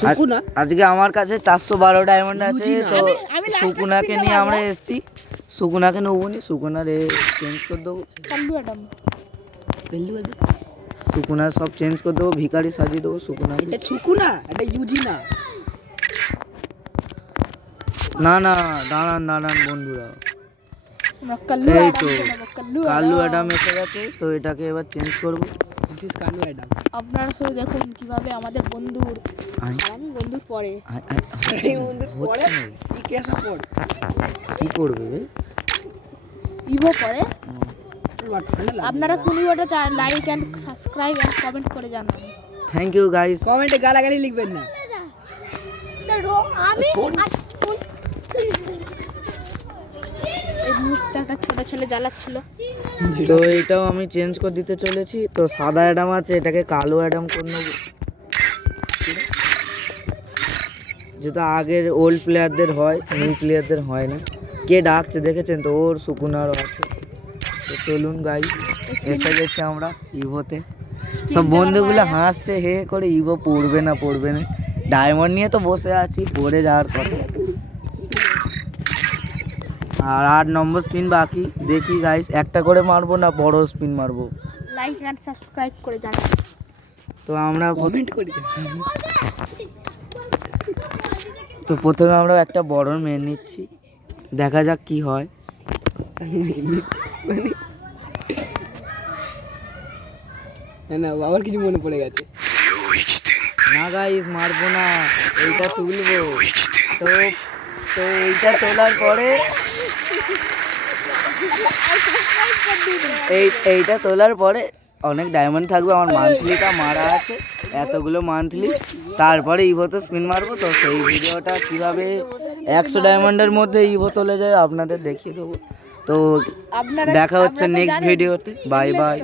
Sukuna আজকে আমার কাছে 412 ডায়মন্ড আছে, তো সুকুনাকে নিয়ে আমরা এসেছি। সুকুনাকে নেবো নি, সুকুনার চেঞ্জ করে দেবো, সুকুনা সব চেঞ্জ করে দেবো, ভিখারি সাজিয়ে দেবো সুকুনাকে। এটা সুকুনা, এটা ইউজিনা। না না, দাঁড়ান বন্ধুরা, এই তো কাল্লু অ্যাডাম এসে গেছে, তো এটাকে এবার চেঞ্জ করবো। কাল্লু অ্যাডাম আপনারা শুধু দেখুন কিভাবে আমাদের বন্ধুর, আর আমি বন্ধুর পরে কি করবে ভাই? ইভো পরে। আপনারা কোন ইভোটা like and subscribe and comment করে জানান। Thank you guys. কমেন্টে গালাগালি লিখবেন না। এই মুহূর্তে একটা ছোট ছেলে জ্বালাচ্ছিল, তো এটাও আমি চেঞ্জ করে দিতে চলেছি। তো সাদা অ্যাডাম আছে, এটাকে কালো অ্যাডাম করে নেবো, যেটা আগের ওল্ড প্লেয়ারদের হয়, নিউ প্লেয়ারদের হয় না। কে ডাকছে দেখেছেন তো, ওর সুকুনারও আছে। তো চলুন গাইস, এসে গেছি আমরা ইভোতে। সব বন্ধুগুলো হাসছে হে করে, ইভো পড়বে না ডায়মন্ড নিয়ে তো বসে আছি, পড়ে যাওয়ার কথা। আর 8 নম্বর স্পিন বাকি, দেখি গাইস একটা করে মারবো না বড় স্পিন মারবো। লাইক এন্ড সাবস্ক্রাইব করে জানান। তো আমরা কমেন্ট করি। তো প্রথমে আমরা একটা বড় মেয়ে নিচ্ছি, দেখা যাক কি হয়। না আবার কিছু মনে পড়ে গেছে। না গাইস মারবো না, এইটা তুলবো। তো তো এইটা তোলার পরে এইটা তোলার পরে অনেক ডায়মন্ড থাকবে, আমার মান্থলিটা মারা আছে এতগুলো মান্থলি। তারপরে ইভোতে স্পিন মারবো। তো সেই ভিডিওটা কিভাবে 100 ডায়মন্ডের মধ্যে ইভো তোলে যায় আপনাদের দেখিয়ে দেবো। তো দেখা হচ্ছে নেক্সট ভিডিওতে। Bye bye.